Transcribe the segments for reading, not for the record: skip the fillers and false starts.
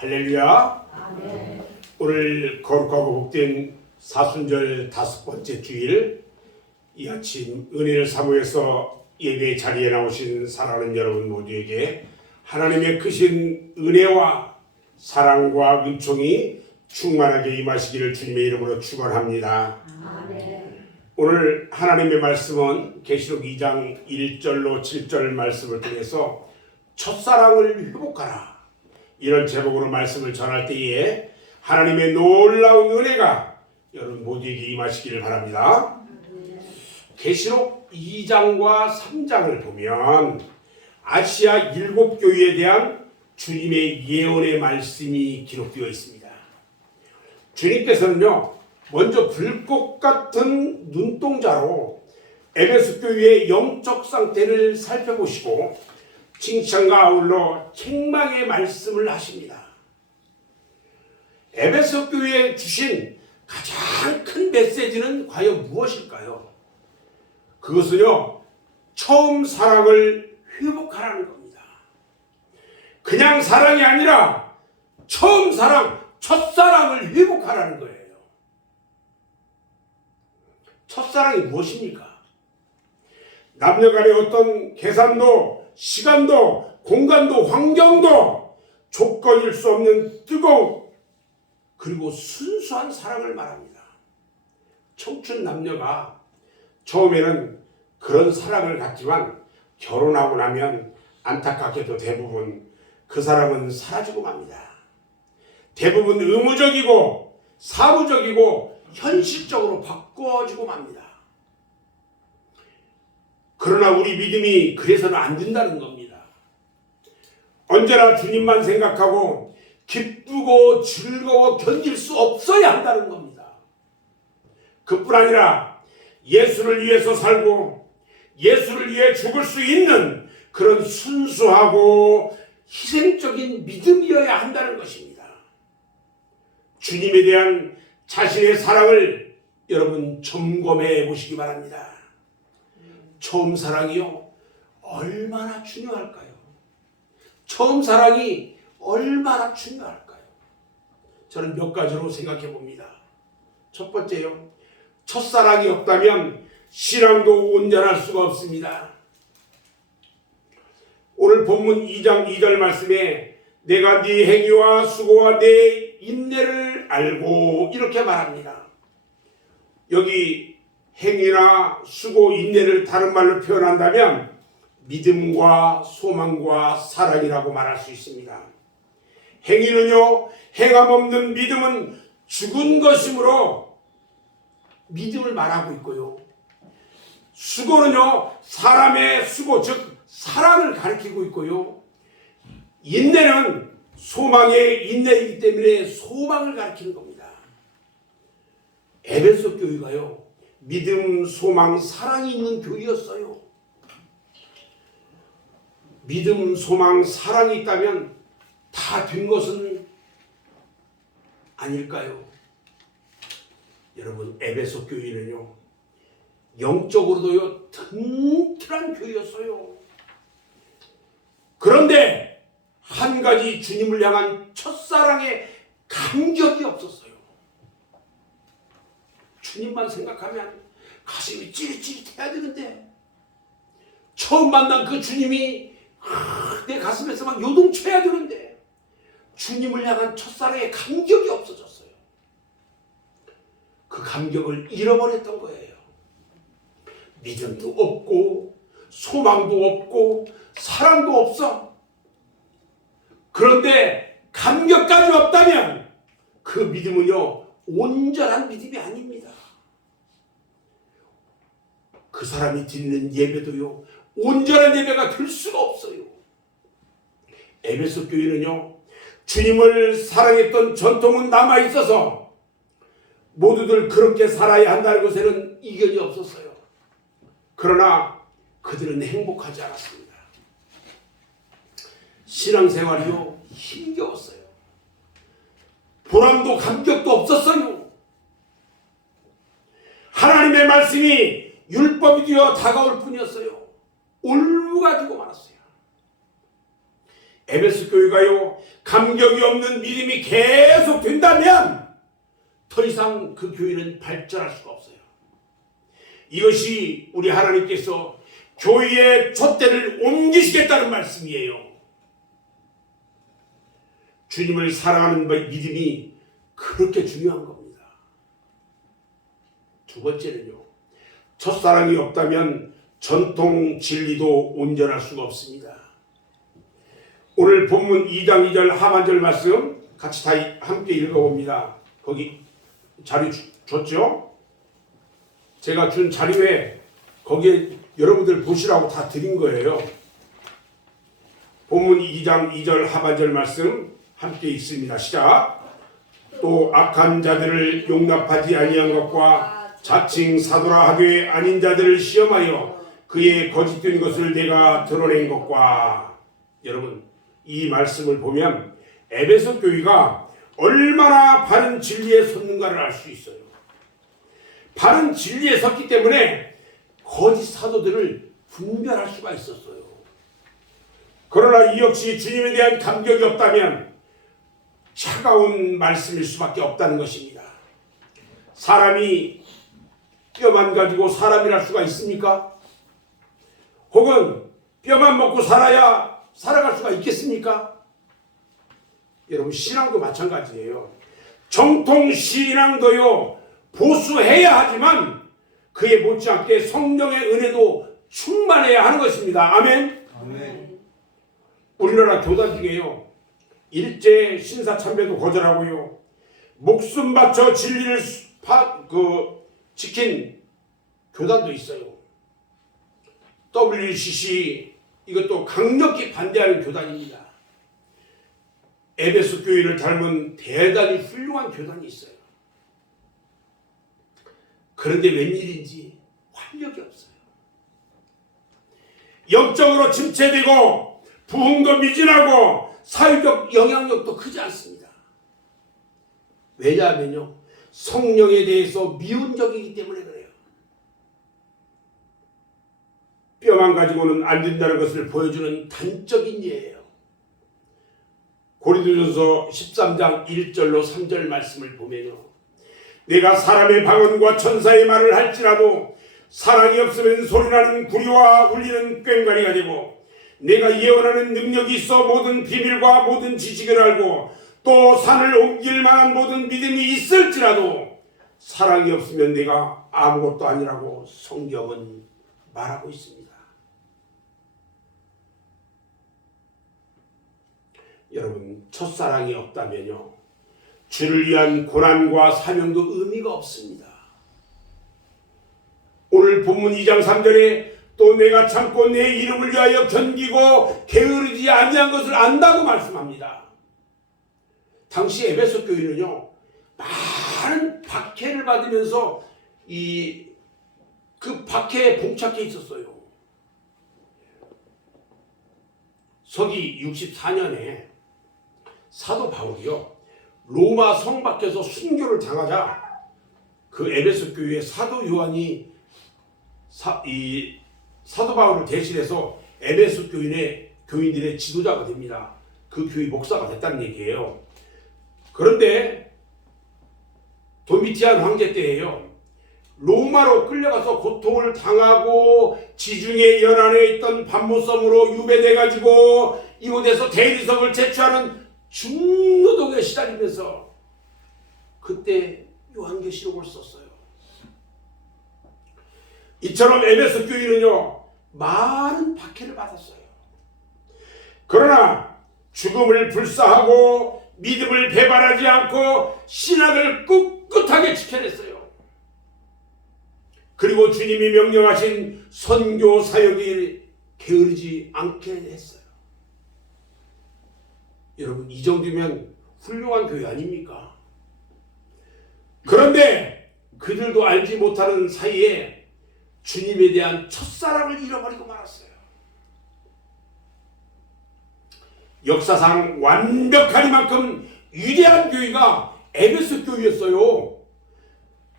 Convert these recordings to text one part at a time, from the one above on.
할렐루야. 아멘. 오늘 거룩하고 복된 사순절 5번째 주일, 이 아침 은혜를 사모해서 예배 자리에 나오신 사랑하는 여러분 모두에게 하나님의 크신 은혜와 사랑과 은총이 충만하게 임하시기를 주님의 이름으로 축원합니다. 아멘. 오늘 하나님의 말씀은 계시록 2장 1절로 7절 말씀을 통해서 첫사랑을 회복하라, 이런 제목으로 말씀을 전할 때에 하나님의 놀라운 은혜가 여러분 모두에게 임하시기를 바랍니다. 계시록 2장과 3장을 보면 아시아 7교회에 대한 주님의 예언의 말씀이 기록되어 있습니다. 주님께서는요, 먼저 불꽃 같은 눈동자로 에베소 교회의 영적 상태를 살펴보시고 칭찬과 아울러 책망의 말씀을 하십니다. 에베소 교회에 주신 가장 큰 메시지는 과연 무엇일까요? 그것은요, 처음 사랑을 회복하라는 겁니다. 그냥 사랑이 아니라 처음 사랑, 첫사랑을 회복하라는 거예요. 첫사랑이 무엇입니까? 남녀간의 어떤 계산도, 시간도, 공간도, 환경도 조건일 수 없는 뜨거운, 그리고 순수한 사랑을 말합니다. 청춘 남녀가 처음에는 그런 사랑을 갖지만 결혼하고 나면 안타깝게도 대부분 그 사람은 사라지고 맙니다. 대부분 의무적이고 사무적이고 현실적으로 바꿔지고 맙니다. 그러나 우리 믿음이 그래서는 안 된다는 겁니다. 언제나 주님만 생각하고 기쁘고 즐거워 견딜 수 없어야 한다는 겁니다. 그뿐 아니라 예수를 위해서 살고 예수를 위해 죽을 수 있는 그런 순수하고 희생적인 믿음이어야 한다는 것입니다. 주님에 대한 자신의 사랑을 여러분 점검해 보시기 바랍니다. 처음 사랑이요, 얼마나 중요할까요? 처음 사랑이 얼마나 중요할까요? 저는 몇 가지로 생각해 봅니다. 첫 번째요, 첫사랑이 없다면 신앙도 온전할 수가 없습니다. 오늘 본문 2장 2절 말씀에 내가 네 행위와 수고와 내 인내를 알고, 이렇게 말합니다. 여기 행위나 수고, 인내를 다른 말로 표현한다면 믿음과 소망과 사랑이라고 말할 수 있습니다. 행위는요, 행함 없는 믿음은 죽은 것이므로 믿음을 말하고 있고요. 수고는요, 사람의 수고, 즉 사랑을 가리키고 있고요. 인내는 소망의 인내이기 때문에 소망을 가리키는 겁니다. 에베소 교회가요, 믿음, 소망, 사랑이 있는 교회였어요. 믿음, 소망, 사랑이 있다면 다 된 것은 아닐까요? 여러분, 에베소 교회는요, 영적으로도요, 튼튼한 교회였어요. 그런데 한 가지 주님을 향한 첫사랑의 감격이 없었어요. 주님만 생각하면 가슴이 찌릿찌릿해야 되는데, 처음 만난 그 주님이 내 가슴에서 막 요동쳐야 되는데, 주님을 향한 첫사랑의 감격이 없어졌어요. 그 감격을 잃어버렸던 거예요. 믿음도 없고 소망도 없고 사랑도 없어. 그런데 감격까지 없다면 그 믿음은요, 온전한 믿음이 아닙니다. 그 사람이 드리는 예배도요, 온전한 예배가 될 수가 없어요. 에베소 교회는요, 주님을 사랑했던 전통은 남아있어서 모두들 그렇게 살아야 한다는 것에는 이견이 없었어요. 그러나 그들은 행복하지 않았습니다. 신앙생활이요, 힘겨웠어요. 보람도 감격도 없었어요. 하나님의 말씀이 율법이 되어 다가올 뿐이었어요. 올무가지고 말았어요. 에베소 교회가요, 감격이 없는 믿음이 계속 된다면 더 이상 그 교회는 발전할 수가 없어요. 이것이 우리 하나님께서 교회의 촛대를 옮기시겠다는 말씀이에요. 주님을 사랑하는 믿음이 그렇게 중요한 겁니다. 두 번째는요, 첫사랑이 없다면 전통 진리도 온전할 수가 없습니다. 오늘 본문 2장 2절 하반절 말씀 같이 다 함께 읽어봅니다. 거기 자료 줬죠? 제가 준 자료에 거기에 여러분들 보시라고 다 드린 거예요. 본문 2장 2절 하반절 말씀 함께 읽습니다. 시작. 또 악한 자들을 용납하지 아니한 것과 자칭 사도라 하되 아닌 자들을 시험하여 그의 거짓된 것을 내가 드러낸 것과. 여러분, 이 말씀을 보면 에베소 교회가 얼마나 바른 진리에 섰는가를 알 수 있어요. 바른 진리에 섰기 때문에 거짓 사도들을 분별할 수가 있었어요. 그러나 이 역시 주님에 대한 감격이 없다면 차가운 말씀일 수밖에 없다는 것입니다. 사람이 뼈만 가지고 사람이랄 수가 있습니까? 혹은 뼈만 먹고 살아야 살아갈 수가 있겠습니까? 여러분, 신앙도 마찬가지예요. 정통 신앙도요, 보수해야 하지만 그에 못지않게 성령의 은혜도 충만해야 하는 것입니다. 아멘. 아멘. 우리나라 교단 중에요, 일제 신사참배도 거절하고요, 목숨 바쳐 진리를 지킨 교단도 있어요. WCC, 이것도 강력히 반대하는 교단입니다. 에베소 교회를 닮은 대단히 훌륭한 교단이 있어요. 그런데 웬일인지 활력이 없어요. 영적으로 침체되고 부흥도 미진하고 사회적 영향력도 크지 않습니다. 왜냐하면요, 성령에 대해서 미온적이기 때문에 그래요. 뼈만 가지고는 안 된다는 것을 보여주는 단적인 예예요. 고린도전서 13장 1절로 3절 말씀을 보면요, 내가 사람의 방언과 천사의 말을 할지라도 사랑이 없으면 소리나는 구리와 울리는 꽹과리가 되고, 내가 예언하는 능력이 있어 모든 비밀과 모든 지식을 알고 또 산을 옮길 만한 모든 믿음이 있을지라도 사랑이 없으면 내가 아무것도 아니라고 성경은 말하고 있습니다. 여러분, 첫사랑이 없다면요, 주를 위한 고난과 사명도 의미가 없습니다. 오늘 본문 2장 3절에 또 내가 참고 내 이름을 위하여 견디고 게으르지 아니한 것을 안다고 말씀합니다. 당시 에베소 교회는요, 많은 박해를 받으면서 그 박해에 봉착해 있었어요. 서기 64년에 사도 바울이요, 로마 성 밖에서 순교를 당하자 그 에베소 교회의 사도 요한이 사도 바울을 대신해서 에베소 교인들의 지도자가 됩니다. 그 교회 목사가 됐다는 얘기예요. 그런데 도미티안 황제 때예요, 로마로 끌려가서 고통을 당하고 지중해 연안에 있던 반모섬으로 유배돼가지고 이곳에서 대리석을 채취하는 중노동에 시달리면서 그때 요한계시록을 썼어요. 이처럼 에베소 교회는요, 많은 박해를 받았어요. 그러나 죽음을 불사하고 믿음을 배반하지 않고 신학을 꿋꿋하게 지켜냈어요. 그리고 주님이 명령하신 선교 사역이 게으르지 않게 했어요. 여러분, 이 정도면 훌륭한 교회 아닙니까? 그런데 그들도 알지 못하는 사이에 주님에 대한 첫사랑을 잃어버리고 말았어요. 역사상 완벽하니만큼 위대한 교회가 에베소 교회였어요.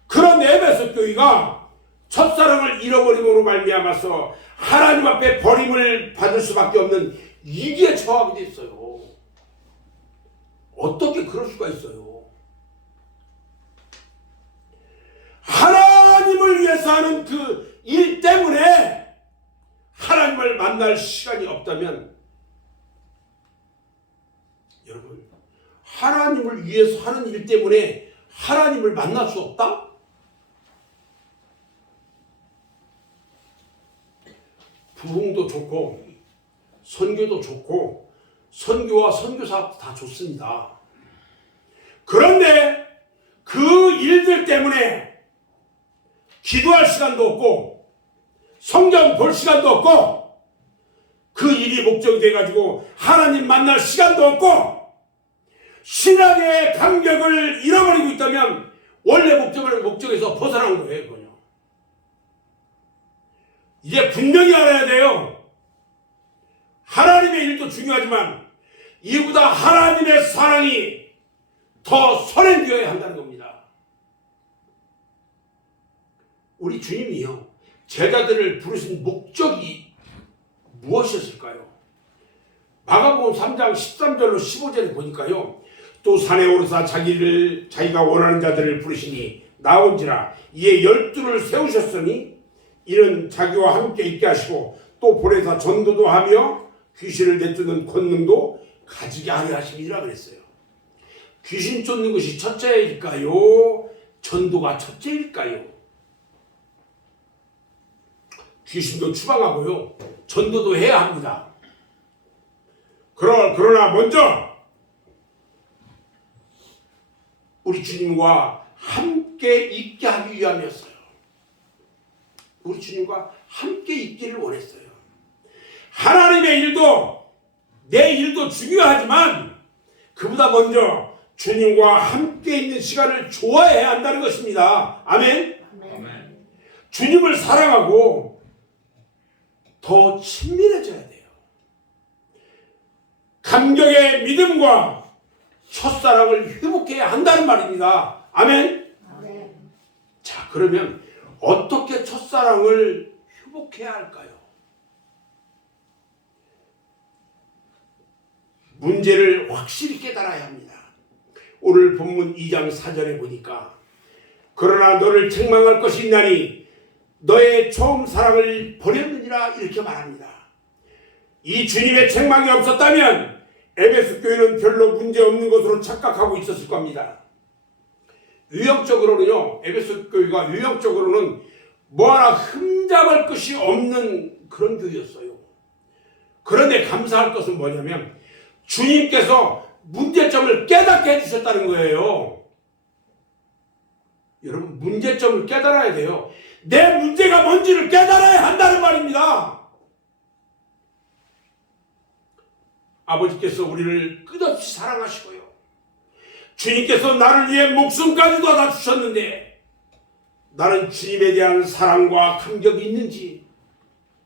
그런 에베소 교회가 첫사랑을 잃어버림으로 말미암아서 하나님 앞에 버림을 받을 수밖에 없는 위기에 처하게 됐어요. 어떻게 그럴 수가 있어요? 하나님을 위해서 하는 그 일 때문에 하나님을 만날 시간이 없다면, 여러분, 하나님을 위해서 하는 일 때문에 하나님을 만날 수 없다? 부흥도 좋고 선교도 좋고 선교와 선교사 다 좋습니다. 그런데 그 일들 때문에 기도할 시간도 없고 성경 볼 시간도 없고 그 일이 목적이 돼가지고 하나님 만날 시간도 없고 신앙의 감격을 잃어버리고 있다면 원래 목적에서 벗어난 거예요. 그건요. 이제 분명히 알아야 돼요. 하나님의 일도 중요하지만 이보다 하나님의 사랑이 더 선행되어야 한다는 겁니다. 우리 주님이요, 제자들을 부르신 목적이 무엇이었을까요? 마가복음 3장 13절로 15절에 보니까요, 또 산에 오르사 자기가 원하는 자들을 부르시니 나온지라 이에 12를 세우셨으니 이는 자기와 함께 있게 하시고 또 보내사 전도도 하며 귀신을 내쫓는 권능도 가지게 하려 하심이라 그랬어요. 귀신 쫓는 것이 첫째일까요? 전도가 첫째일까요? 귀신도 추방하고요, 전도도 해야 합니다. 그러나 먼저 우리 주님과 함께 있게 하기 위함이었어요. 우리 주님과 함께 있기를 원했어요. 하나님의 일도 내 일도 중요하지만 그보다 먼저 주님과 함께 있는 시간을 좋아해야 한다는 것입니다. 아멘? 아멘. 주님을 사랑하고 더 친밀해져야 돼요. 감격의 믿음과 첫사랑을 회복해야 한다는 말입니다. 아멘? 아멘. 자, 그러면 어떻게 첫사랑을 회복해야 할까요? 문제를 확실히 깨달아야 합니다. 오늘 본문 2장 4절에 보니까 그러나 너를 책망할 것이 있나니 너의 처음 사랑을 버렸느니라 이렇게 말합니다. 이 주님의 책망이 없었다면 에베소 교회는 별로 문제없는 것으로 착각하고 있었을 겁니다. 유형적으로는요, 에베소 교회가 유형적으로는 뭐 하나 흠잡을 것이 없는 그런 교회였어요. 그런데 감사할 것은 뭐냐면 주님께서 문제점을 깨닫게 해주셨다는 거예요. 여러분, 문제점을 깨달아야 돼요. 내 문제가 뭔지를 깨달아야 한다는 말입니다. 아버지께서 우리를 끝없이 사랑하시고요, 주님께서 나를 위해 목숨까지도 다 주셨는데 나는 주님에 대한 사랑과 감격이 있는지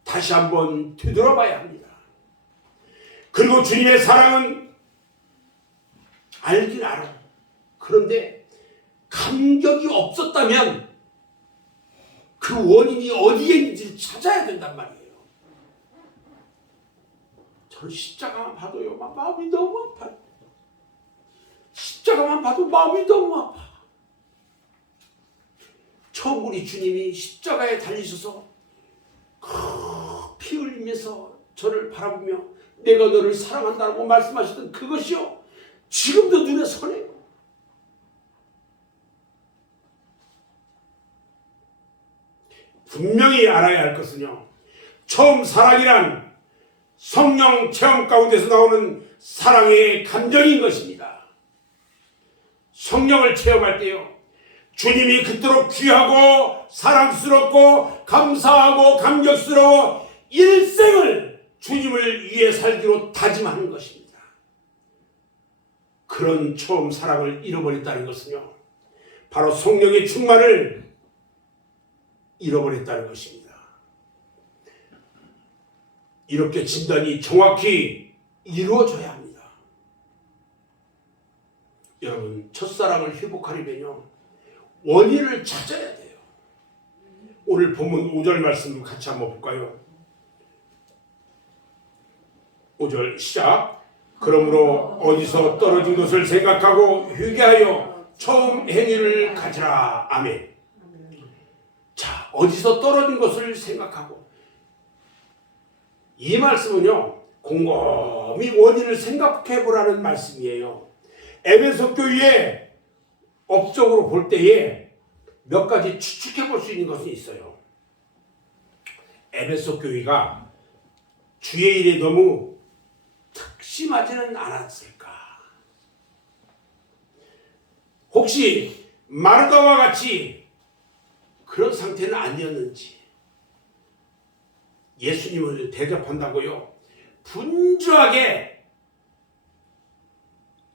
다시 한번 되돌아봐야 합니다. 그리고 주님의 사랑은 알긴 알아. 그런데 감격이 없었다면 그 원인이 어디에 있는지 찾아야 된단 말이에요. 저는 십자가만 봐도요, 마음이 너무 아파요. 십자가만 봐도 마음이 너무 아파. 처음 우리 주님이 십자가에 달리셔서 피 흘리면서 저를 바라보며 내가 너를 사랑한다고 말씀하시던 그것이요, 지금도 눈에 선해요. 분명히 알아야 할 것은요, 처음 사랑이란 성령 체험 가운데서 나오는 사랑의 감정인 것입니다. 성령을 체험할 때요, 주님이 그토록 귀하고 사랑스럽고 감사하고 감격스러워 일생을 주님을 위해 살기로 다짐하는 것입니다. 그런 처음 사랑을 잃어버렸다는 것은요, 바로 성령의 충만을 잃어버렸다는 것입니다. 이렇게 진단이 정확히 이루어져야 합니다. 여러분, 첫사랑을 회복하려면요, 원인을 찾아야 돼요. 오늘 본문 5절 말씀 같이 한번 볼까요? 5절 시작. 그러므로 어디서 떨어진 것을 생각하고 회개하여 처음 행위를 가지라. 아멘. 자, 어디서 떨어진 것을 생각하고, 이 말씀은요 곰곰이 원인을 생각해 보라는 말씀이에요. 에베소 교회의 업적으로 볼 때에 몇 가지 추측해 볼 수 있는 것이 있어요. 에베소 교회가 주의 일에 너무 특심하지는 않았을까? 혹시 마르다와 같이 그런 상태는 아니었는지, 예수님을 대접한다고요 분주하게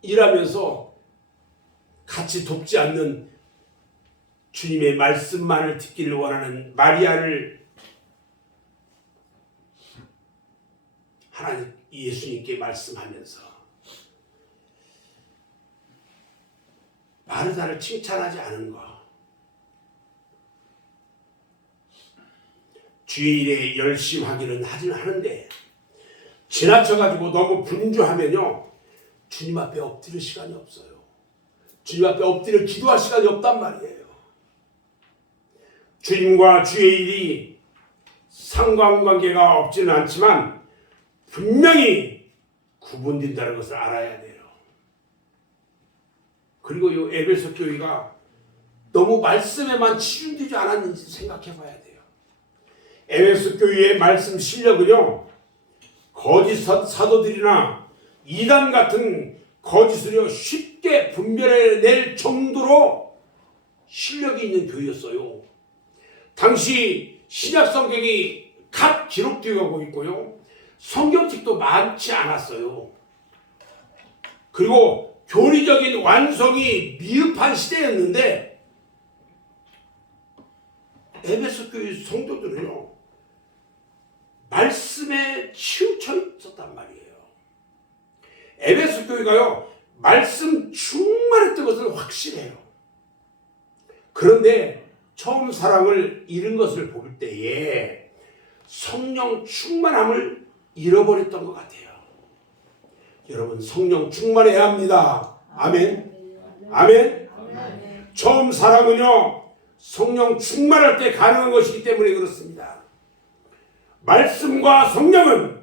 일하면서 같이 돕지 않는, 주님의 말씀만을 듣기를 원하는 마리아를 하나님 예수님께 말씀하면서 마르다를 칭찬하지 않은 거, 주의 일에 열심하기는 하지는 하는데 지나쳐가지고 너무 분주하면요 주님 앞에 엎드릴 시간이 없어요. 주님 앞에 엎드려 기도할 시간이 없단 말이에요. 주님과 주의 일이 상관관계가 없지는 않지만 분명히 구분된다는 것을 알아야 돼요. 그리고 이 에베소 교회가 너무 말씀에만 치중되지 않았는지 생각해 봐야 돼요. 에베소 교회의 말씀 실력은요 거짓 사도들이나 이단 같은 거짓을요 쉽게 분별해낼 정도로 실력이 있는 교회였어요. 당시 신약 성경이 갓 기록되어 있고요 성경책도 많지 않았어요. 그리고 교리적인 완성이 미흡한 시대였는데 에베소 교회 성도들은요 말씀에 치우쳐 있었단 말이에요. 에베소 교회가요 말씀 충만했던 것은 확실해요. 그런데 처음 사랑을 잃은 것을 볼 때에 성령 충만함을 잃어버렸던 것 같아요. 여러분 성령 충만해야 합니다. 아멘. 아멘. 처음 사랑은요 성령 충만할 때 가능한 것이기 때문에 그렇습니다. 말씀과 성령은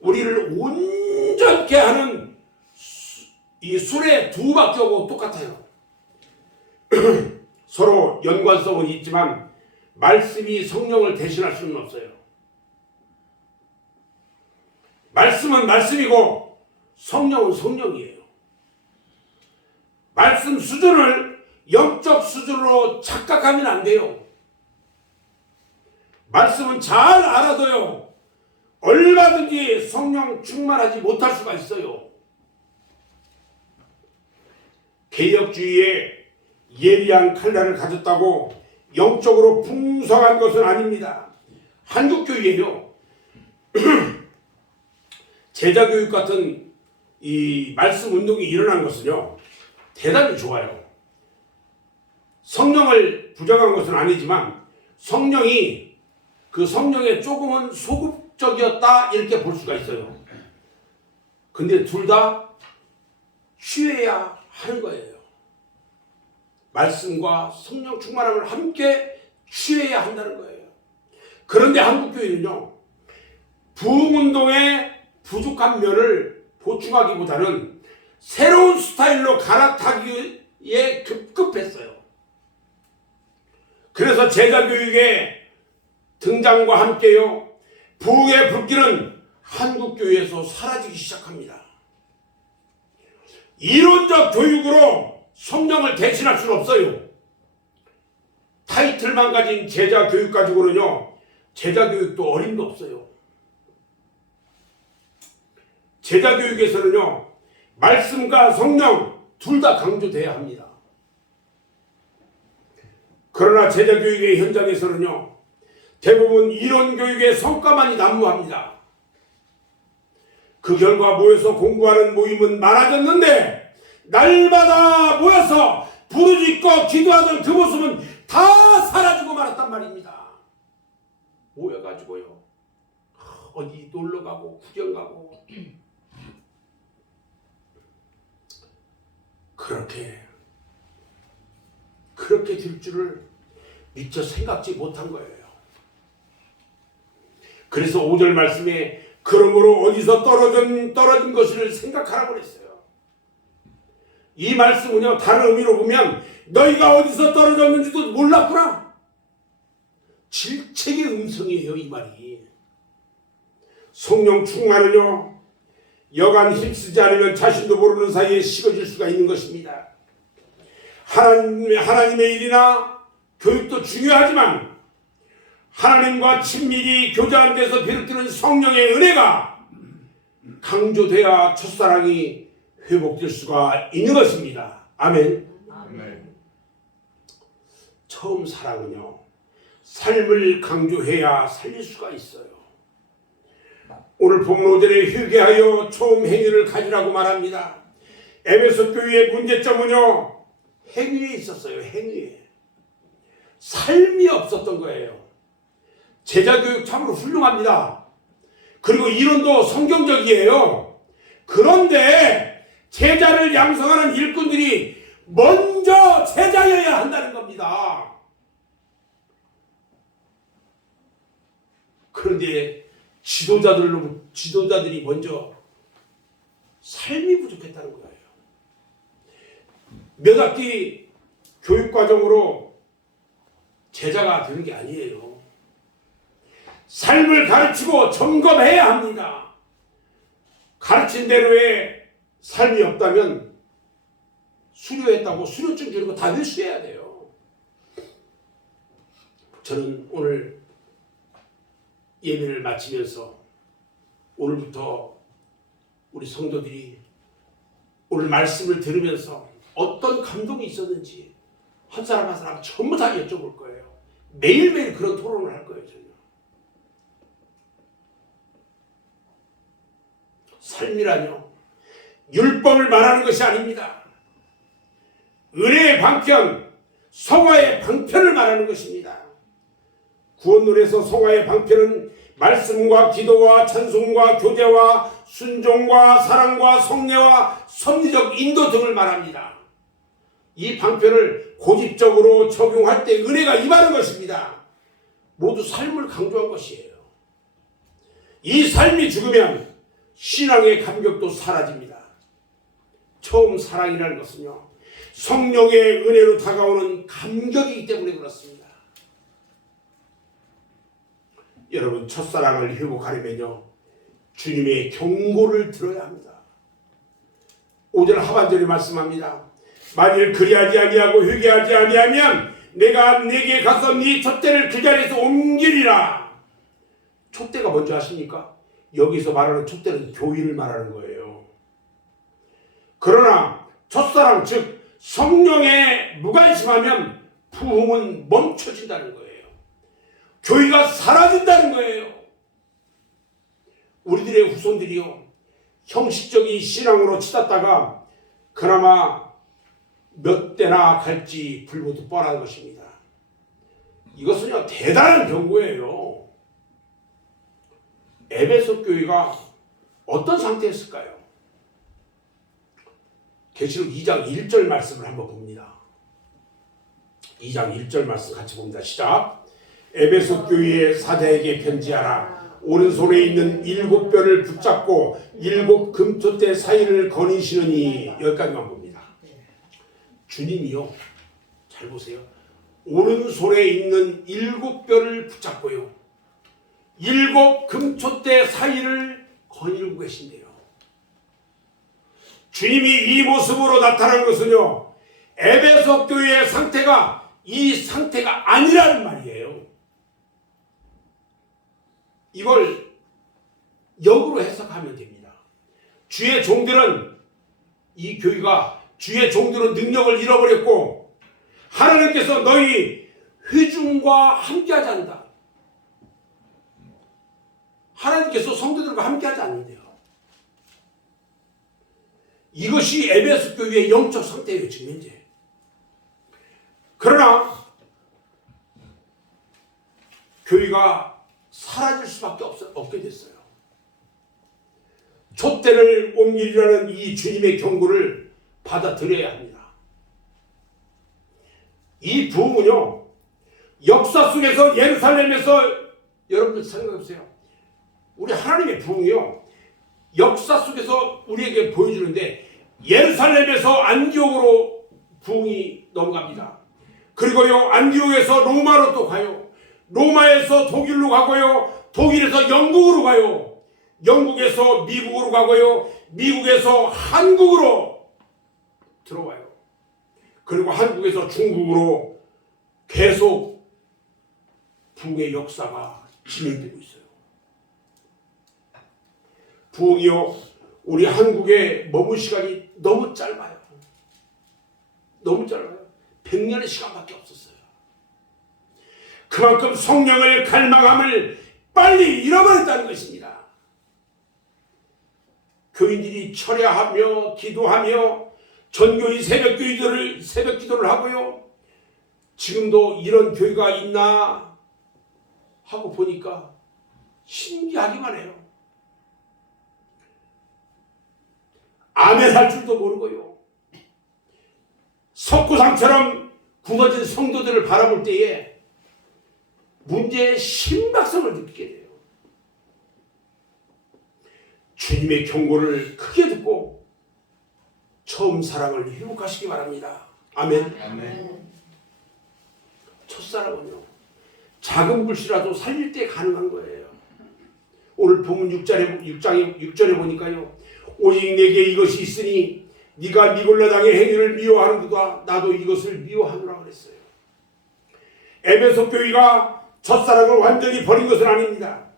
우리를 온전케 하는 이 술의 두 바퀴하고 똑같아요. 서로 연관성은 있지만 말씀이 성령을 대신할 수는 없어요. 말씀은 말씀이고 성령은 성령이에요. 말씀 수준을 영적 수준으로 착각하면 안 돼요. 말씀은 잘 알아도요 얼마든지 성령 충만하지 못할 수가 있어요. 개혁주의에 예리한 칼날을 가졌다고 영적으로 풍성한 것은 아닙니다. 한국교회에요 제자교육 같은 이 말씀 운동이 일어난 것은요 대단히 좋아요. 성령을 부정한 것은 아니지만 성령이 그 성령에 조금은 소극적이었다 이렇게 볼 수가 있어요. 근데 둘 다 취해야 하는 거예요. 말씀과 성령 충만함을 함께 취해야 한다는 거예요. 그런데 한국교회는요 부흥운동의 부족한 면을 보충하기보다는 새로운 스타일로 갈아타기에 급급했어요. 그래서 제자교육의 등장과 함께요 부흥의 불길은 한국교회에서 사라지기 시작합니다. 이론적 교육으로 성령을 대신할 수는 없어요. 타이틀만 가진 제자교육 가지고는요 제자교육도 어림도 없어요. 제자교육에서는요 말씀과 성령 둘 다 강조돼야 합니다. 그러나 제자교육의 현장에서는요 대부분 이론교육의 성과만이 난무합니다. 그 결과 모여서 공부하는 모임은 많아졌는데 날마다 모여서 부르짖고 기도하던 그 모습은 다 사라지고 말았단 말입니다. 모여가지고요 어디 놀러 가고 구경 가고 그렇게 될 줄을 미처 생각지 못한 거예요. 그래서 5절 말씀에 그러므로 어디서 떨어진 것을 생각하라고 그랬어요. 이 말씀은요, 다른 의미로 보면 너희가 어디서 떨어졌는지도 몰랐구나. 질책의 음성이에요, 이 말이. 성령 충만은요, 여간 힘쓰지 않으면 자신도 모르는 사이에 식어질 수가 있는 것입니다. 하나님의 일이나 교육도 중요하지만 하나님과 친밀히 교제하는 데서 비롯되는 성령의 은혜가 강조돼야 첫사랑이 회복될 수가 있는 것입니다. 아멘. 아멘. 처음 사랑은요, 삶을 강조해야 살릴 수가 있어요. 오늘 본문 5절에 회개하여 처음 행위를 가지라고 말합니다. 에베소 교회의 문제점은요, 행위에 있었어요. 행위에. 삶이 없었던 거예요. 제자교육 참으로 훌륭합니다. 그리고 이론도 성경적이에요. 그런데 제자를 양성하는 일꾼들이 먼저 제자여야 한다는 겁니다. 그런데 지도자들이 먼저 삶이 부족했다는 거예요. 몇 학기 교육과정으로 제자가 되는 게 아니에요. 삶을 가르치고 점검해야 합니다. 가르친 대로의 삶이 없다면 수료했다고 수료증 주는 거 다 회수해야 돼요. 저는 오늘 예배를 마치면서 오늘부터 우리 성도들이 오늘 말씀을 들으면서 어떤 감동이 있었는지 한 사람 한 사람 전부 다 여쭤볼 거예요. 매일매일 그런 토론을 할 거예요. 저는. 삶이라뇨, 율법을 말하는 것이 아닙니다. 은혜의 방편, 성화의 방편을 말하는 것입니다. 구원론에서 성화의 방편은 말씀과 기도와 찬송과 교제와 순종과 사랑과 성례와 섭리적 인도 등을 말합니다. 이 방편을 고집적으로 적용할 때 은혜가 임하는 것입니다. 모두 삶을 강조한 것이에요. 이 삶이 죽으면 신앙의 감격도 사라집니다. 처음 사랑이라는 것은요, 성령의 은혜로 다가오는 감격이기 때문에 그렇습니다. 여러분, 첫사랑을 회복하려면요, 주님의 경고를 들어야 합니다. 5절 하반절에 말씀합니다. 만일 그리하지 아니하고 회개하지 아니하면 내가 네게 가서 네 촛대를 그 자리에서 옮기리라. 촛대가 뭔지 아십니까? 여기서 말하는 촛대는 교회를 말하는 거예요. 그러나 첫사랑 즉 성령에 무관심하면 부흥은 멈춰진다는 거예요. 교회가 사라진다는 거예요. 우리들의 후손들이요, 형식적인 신앙으로 치닫다가 그나마 몇 대나 갈지 불보듯 뻔한 것입니다. 이것은요, 대단한 경고예요. 에베소 교회가 어떤 상태였을까요? 계시록 2장 1절 말씀을 한번 봅니다. 2장 1절 말씀 같이 봅니다. 시작. 에베소 교회의 사자에게 편지하라. 오른손에 있는 7뼈를 붙잡고 7 금토대 사이를 거니시느니. 여기까지만 봅니다. 주님이요, 잘 보세요. 오른손에 있는 7뼈를 붙잡고요, 7 금토대 사이를 거닐고 계신대요. 주님이 이 모습으로 나타난 것은요, 에베소 교회의 상태가 이 상태가 아니라는 말이에요. 이걸 역으로 해석하면 됩니다. 주의 종들은, 이 교회가 주의 종들은 능력을 잃어버렸고 하나님께서 너희 회중과 함께하지 않는다. 하나님께서 성도들과 함께하지 않는데요. 이것이 에베소 교회의 영적 상태예요, 지금 현재. 그러나 교회가 사라질 수밖에 없게 됐어요. 촛대를 옮기리라는 이 주님의 경고를 받아들여야 합니다. 이 부흥은요, 역사 속에서 예루살렘에서, 여러분들 생각해보세요. 우리 하나님의 부흥이요, 역사 속에서 우리에게 보여주는데 예루살렘에서 안디옥으로 부흥이 넘어갑니다. 그리고요, 안디옥에서 로마로 또 가요. 로마에서 독일로 가고요, 독일에서 영국으로 가요. 영국에서 미국으로 가고요, 미국에서 한국으로 들어와요. 그리고 한국에서 중국으로 계속 부흥의 역사가 진행되고 있어요. 부흥이요, 우리 한국에 머물 시간이 너무 짧아요. 너무 짧아요. 100년의 시간밖에 없었어요. 그만큼 성령을 갈망함을 빨리 잃어버렸다는 것입니다. 교인들이 철야하며 기도하며 전교인 새벽 기도를 하고요. 지금도 이런 교회가 있나 하고 보니까 신기하기만 해요. 아멘할 줄도 모르고요. 석고상처럼 굳어진 성도들을 바라볼 때에 문제의 심각성을 느끼게 돼요. 주님의 경고를 크게 듣고 처음 사랑을 회복하시기 바랍니다. 아멘. 아멘. 첫사랑은요, 작은 불씨라도 살릴 때 가능한 거예요. 오늘 본문 6절에 보니까요, 오직 내게 이것이 있으니 네가 니골라 당의 행위를 미워하는도다. 나도 이것을 미워하노라 그랬어요. 에베소 교회가 첫사랑을 완전히 버린 것은 아닙니다.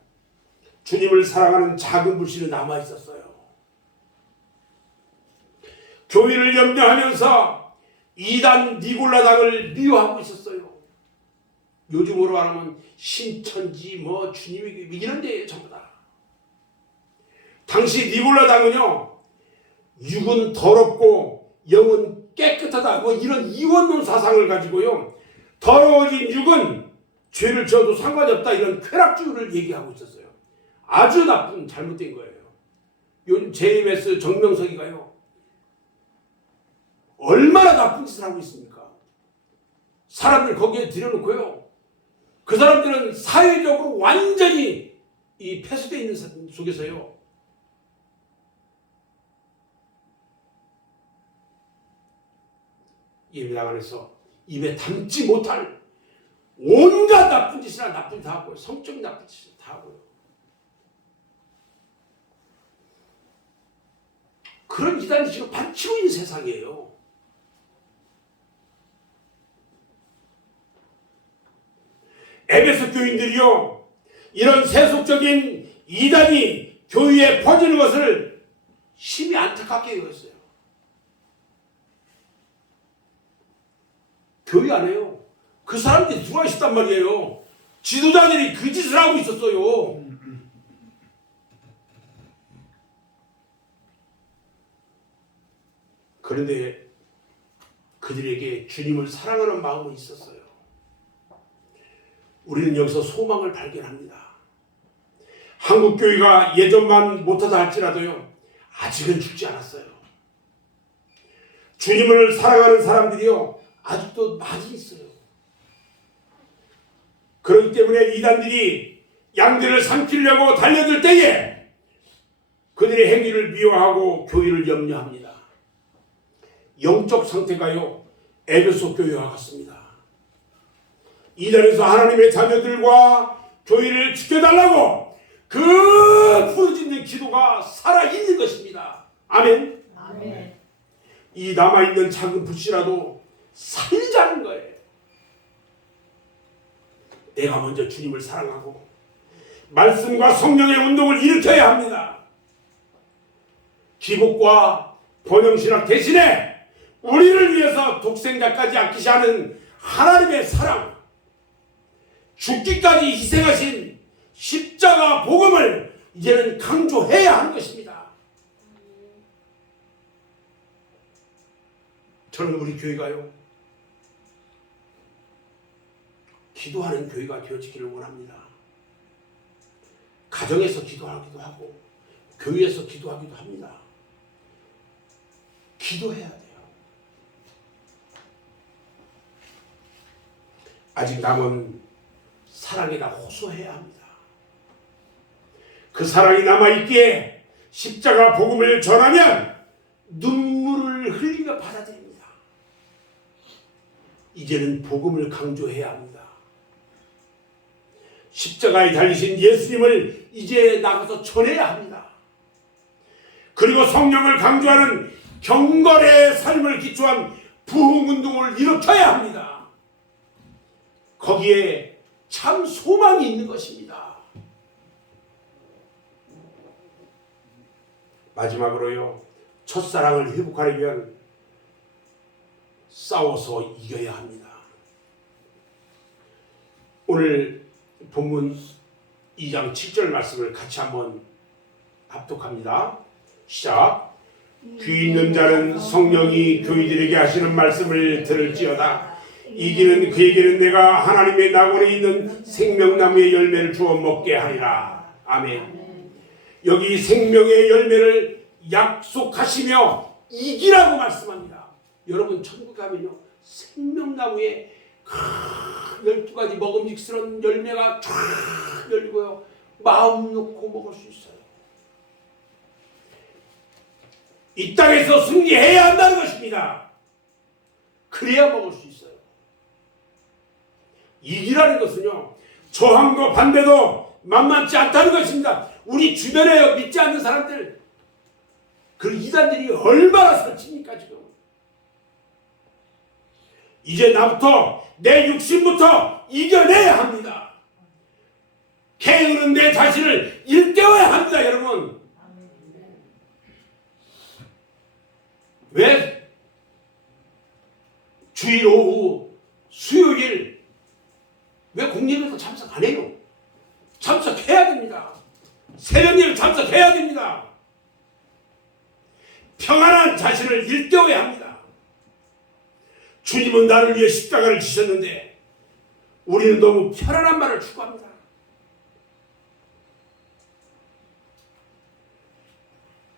주님을 사랑하는 작은 불씨는 남아 있었어요. 교회를 염려하면서 이단 니골라당을 미워하고 있었어요. 요즘으로 말하면 신천지 주님의 교회 이런 데에 전부 다. 당시 니골라당은요, 육은 더럽고 영은 깨끗하다, 이런 이원론 사상을 가지고요, 더러워진 육은 죄를 지어도 상관이 없다, 이런 쾌락주의를 얘기하고 있었어요. 아주 나쁜, 잘못된 거예요. 요즘 JMS 정명석이가요, 얼마나 나쁜 짓을 하고 있습니까? 사람들 거기에 들여놓고요, 그 사람들은 사회적으로 완전히 이 폐쇄되어 있는 속에서요, 예배당 안에서 입에 담지 못할 온갖 나쁜 짓이나 나쁜 짓 다 하고요. 성적인 나쁜 짓 다 하고요. 그런 이단이 지금 받치고 있는 세상이에요. 에베소 교인들이요, 이런 세속적인 이단이 교회에 퍼지는 것을 심히 안타깝게 여겼어요. 교회 안 해요. 그 사람들이 들어와 있었단 말이에요. 지도자들이 그 짓을 하고 있었어요. 그런데 그들에게 주님을 사랑하는 마음은 있었어요. 우리는 여기서 소망을 발견합니다. 한국교회가 예전만 못하다 할지라도요, 아직은 죽지 않았어요. 주님을 사랑하는 사람들이요, 아직도 많이 있어요. 그렇기 때문에 이단들이 양들을 삼키려고 달려들 때에 그들의 행위를 미워하고 교회를 염려합니다. 영적 상태가요, 에베소 교회와 같습니다. 이단에서 하나님의 자녀들과 교회를 지켜달라고 그 부르짖는 기도가 살아있는 것입니다. 아멘. 아멘. 이 남아있는 작은 불씨라도 살자는 거예요. 내가 먼저 주님을 사랑하고 말씀과 성령의 운동을 일으켜야 합니다. 기복과 번영신학 대신에 우리를 위해서 독생자까지 아끼지 않은 하나님의 사랑, 죽기까지 희생하신 십자가 복음을 이제는 강조해야 하는 것입니다. 저는 우리 교회가요, 기도하는 교회가 되어지기를 원합니다. 가정에서 기도하기도 하고, 교회에서 기도하기도 합니다. 기도해야 돼요. 아직 남은 사랑이나 호소해야 합니다. 그 사랑이 남아있기에 십자가 복음을 전하면 눈물을 흘리며 받아들입니다. 이제는 복음을 강조해야 합니다. 십자가에 달리신 예수님을 이제 나가서 전해야 합니다. 그리고 성령을 강조하는 경건의 삶을 기초한 부흥운동을 일으켜야 합니다. 거기에 참 소망이 있는 것입니다. 마지막으로요, 첫사랑을 회복하려면 싸워서 이겨야 합니다. 오늘 본문 2장 7절 말씀을 같이 한번 합독합니다. 시작. 귀 있는 자는 성령이 교회들에게 하시는 말씀을 들을지어다. 이기는 그에게는 내가 하나님의 낙원에 있는 생명나무의 열매를 주어 먹게 하리라. 아멘. 여기 생명의 열매를 약속하시며 이기라고 말씀합니다. 여러분 천국 가면요, 생명나무에 12가지 먹음직스러운 열매가 쫙 열리고요, 마음 놓고 먹을 수 있어요. 이 땅에서 승리해야 한다는 것입니다. 그래야 먹을 수 있어요. 이기라는 것은요, 저항과 반대도 만만치 않다는 것입니다. 우리 주변에 믿지 않는 사람들, 그 이단들이 얼마나 설칩니까 지금. 이제 나부터, 내 육신부터 이겨내야 합니다. 게으른 내 자신을 일깨워야 합니다. 여러분, 왜 주일 오후 수요일 왜 공예배도 참석 안 해요? 참석해야 됩니다. 새벽예배 참석해야 됩니다. 평안한 자신을 일깨워야 합니다. 주님은 나를 위해 십자가를 지셨는데 우리는 너무 편안한 말을 추구합니다.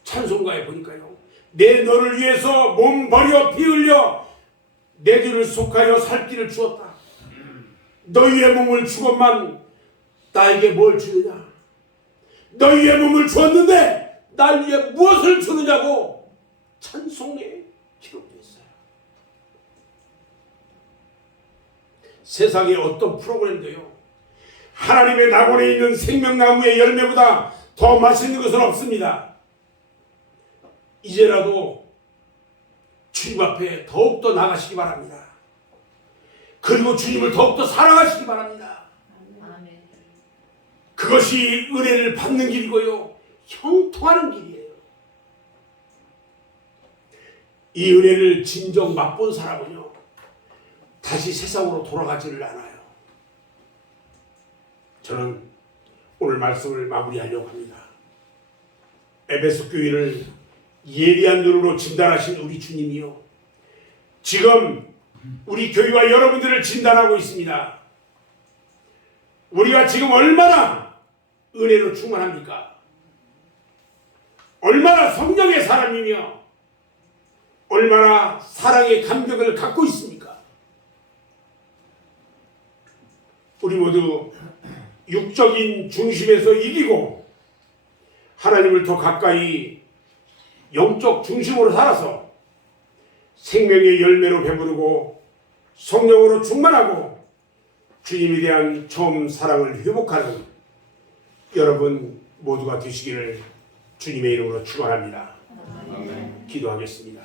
찬송가에 보니까요, 내 너를 위해서 몸 버려 피 흘려 내 뒤를 속하여 살 길을 주었다. 너희의 몸을 주건만 나에게 뭘 주느냐? 너희의 몸을 주었는데 날 위해 무엇을 주느냐고 찬송에 기록되어 있어요. 세상의 어떤 프로그램도요, 하나님의 낙원에 있는 생명나무의 열매보다 더 맛있는 것은 없습니다. 이제라도 주님 앞에 더욱더 나가시기 바랍니다. 그리고 주님을 더욱더 사랑하시기 바랍니다. 그것이 은혜를 받는 길이고요, 형통하는 길이에요. 이 은혜를 진정 맛본 사람은요, 다시 세상으로 돌아가지를 않아요. 저는 오늘 말씀을 마무리하려고 합니다. 에베소 교회를 예리한 눈으로 진단하신 우리 주님이요, 지금 우리 교회와 여러분들을 진단하고 있습니다. 우리가 지금 얼마나 은혜로 충만합니까? 얼마나 성령의 사람이며 얼마나 사랑의 감격을 갖고 있습니까? 우리 모두 육적인 중심에서 이기고 하나님을 더 가까이 영적 중심으로 살아서 생명의 열매로 배부르고 성령으로 충만하고 주님에 대한 처음 사랑을 회복하는 여러분 모두가 되시기를 주님의 이름으로 축원합니다. 기도하겠습니다.